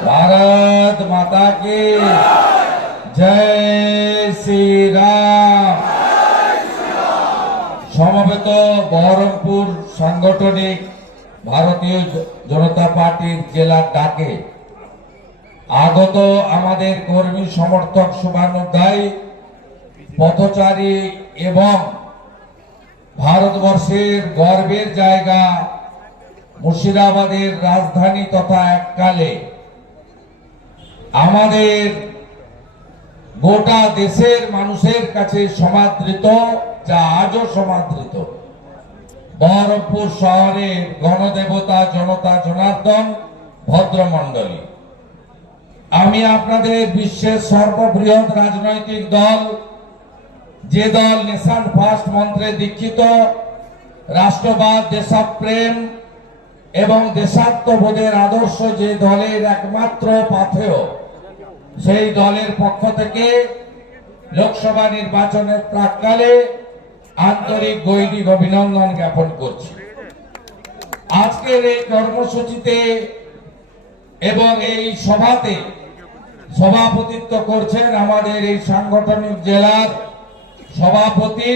भारत माता की জয় শ্রীরাম সমবেত বহরমপুর সাংগঠনিক ভারতীয় জ- জনতা পার্টির জেলার ডাকে আগত আমাদের কর্মী সমর্থক শুভানুধ্যায়ী পথচারী এবং ভারতবর্ষের গর্বের জায়গা মুর্শিদাবাদের রাজধানী তথা এককালে আমাদের গোটা দেশের মানুষের কাছে সমাদৃত, যা আজও সমাদৃত। বহরমপুর শহরের গণদেবতা জনতা জনার্দন ভদ্রমণ্ডলী। আমি আপনাদের বিশ্বের সর্ববৃহৎ রাজনৈতিক দল, যে দল নেশান ফার্স্ট মন্ত্রে দীক্ষিত, রাষ্ট্রবাদ, দেশপ্রেম এবং দেশাত্মবোধের আদর্শ যে দলের একমাত্র পাথেয়। সেই দলের পক্ষ থেকে লোকসভা নির্বাচনের প্রাককালে আন্তরিক গৈরিক অভিনন্দন জ্ঞাপন করছি। আজকের এই কর্মসূচিতে এবং এই সভাতে সভাপতিত্ব করছেন আমাদের এই সাংগঠনিক জেলার সভাপতি,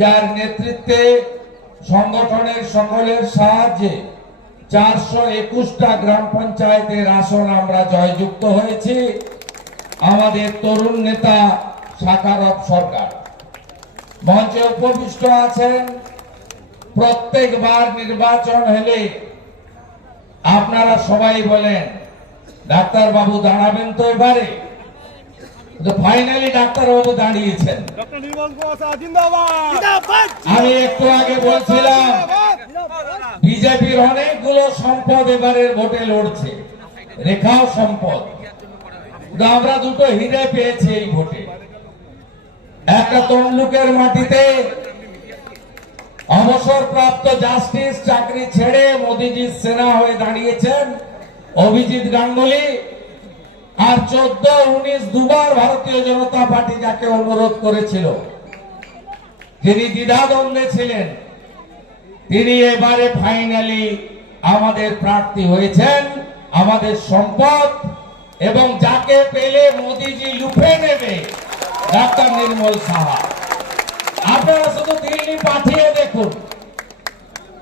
যার নেতৃত্বে সংগঠনের সকলের সাহায্যে চারশো একুশটা গ্রাম পঞ্চায়েতের আসন আমরা জয়যুক্ত হয়েছি। আমাদের তরুণ নেতা সাকারত সরকার। মঞ্চে উপবিষ্ট আছেন। প্রত্যেকবার নির্বাচন হলে আপনারা সবাই বলেন ডাক্তার বাবু দাঁড়াবেন তো এবারে। ফাইনালি ডাক্তার বাবু দাঁড়িয়েছেন আমি একটু আগে বলছিলাম বিজেপির অনেকগুলো সম্পদ এবারের ভোটে লড়ছে। রেখাও সম্পদ। আমরা দুটো হিরে পেয়েছি এই ভোটে। একটা তমলুকের মাটিতে অবসরপ্রাপ্ত জাস্টিস চাকরি ছেড়ে মোদিজির সেনা হয়ে দাঁড়িয়েছেন অভিজিৎ গাঙ্গুলি। আর চোদ্দ, উনিশ দুবার ভারতীয় জনতা পার্টি যাকে অনুরোধ করেছিল যিনি দ্বিধাদ্বন্দ্বে ছিলেন। তিনি এবারে ফাইনালি আমাদের প্রার্থী হয়েছেন, আমাদের সম্পদ, এবং যাকে পেলে মোদিজি লুফে নেবে, ডাক্তার নির্মল সাহা। আপনারা শুধু দিল্লি পাঠিয়ে দেখুন,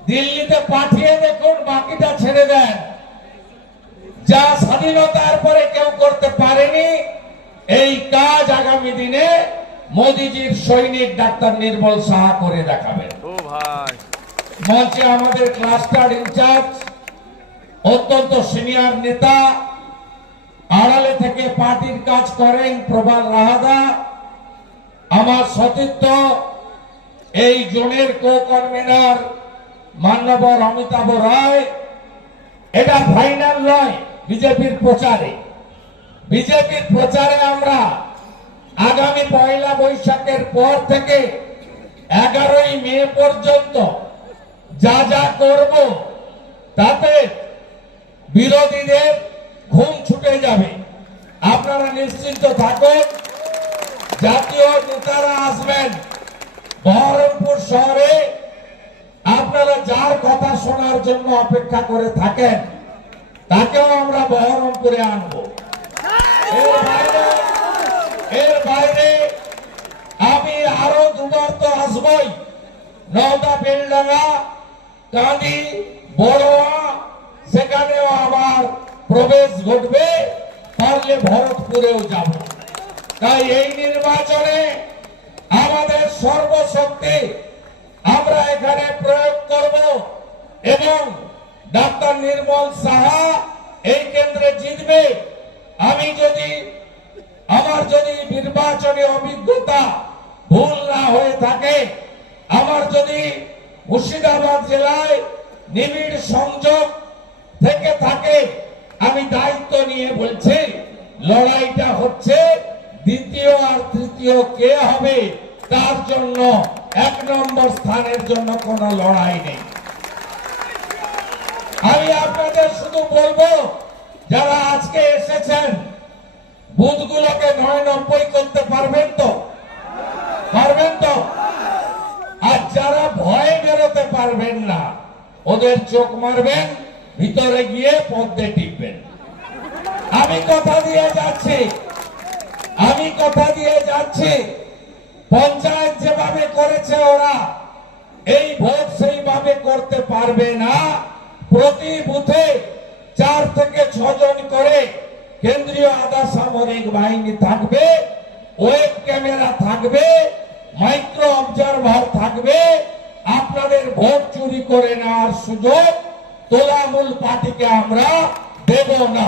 দিল্লিতে পাঠিয়ে দেখুন, বাকিটা ছেড়ে দেন। যা স্বাধীনতার পরে কেউ করতে পারেনি, এই কাজ আগামী দিনে মোদিজির সৈনিক ডাক্তার নির্মল সাহা করে দেখাবেন। ও ভাই মঞ্চে আমাদের ক্লাস্টার ইনচার্জ, অত্যন্ত সিনিয়র নেতা, আড়ালে থেকে পার্টির কাজ করেন প্রবাল রাহাদা। আমার সতীর্থ, এই জোনের কো কনভেনার মান্যবর অমিতাভ রায়। এটা ফাইনাল নয়, বিজেপির প্রচারে। বিজেপির প্রচারে আমরা আগামী পয়লা বৈশাখের পর থেকে এগারোই মে পর্যন্ত যা যা করব, তাতে বিরোধীদের ঘুম ছুটে যাবে। আপনারা নিশ্চিন্ত থাকুন, জাতীয় নেতারা আসবেন। বহরমপুর শহরে আপনারা যার কথা শোনার জন্য অপেক্ষা করে থাকেন, তাকেও আমরা বহরমপুরে আনব। এর বাইরে আমি আরও দুবার তো আসবই, নওদা, বেলডাঙ্গা কাঁদি বড়োয়া সেখানেও আবার প্রবেশ ঘটবে, পারলে ভরতপুরেও যাব। তাই এই নির্বাচনে আমাদের সর্বশক্তি আমরা এখানে প্রয়োগ করব এবং ডাক্তার নির্মল সাহা এই কেন্দ্রে জিতবে। আমি যদি, আমার যদি নির্বাচনী অভিজ্ঞতা ভুল না হয়ে থাকে, আমার যদি মুর্শিদাবাদ জেলায় নিবিড় সংযোগ থেকে থাকে। আমি দায়িত্ব নিয়ে বলছি, লড়াইটা হচ্ছে দ্বিতীয় আর তৃতীয় কে হবে, তার জন্য এক নম্বর স্থানের জন্য কোনো লড়াই নেই। আমি আপনাদের শুধু বলব, যারা আজকে এসেছেন, বুথগুলোকে নয় নব্বই করতে পারবেন তো আর যারা ভয়ে পারবেন না। ওদের চোখ মারবেন, ভিতরে গিয়ে পদ্মে টিপবেন। আমি কথা দিয়ে যাচ্ছি। আমি কথা দিয়ে যাচ্ছি। পঞ্চায়েত যেভাবে করেছে ওরা, এই ভোট সেইভাবে করতে পারবে না। প্রতি বুথে চার থেকে ছজন করে কেন্দ্রীয় আধা সামরিক বাহিনী থাকবে, ওয়েব ক্যামেরা থাকবে, মাইক্রো অবজারভার থাকবে করে নেওয়ার সুযোগ তোলামূল পার্টিকে আমরা দেব না।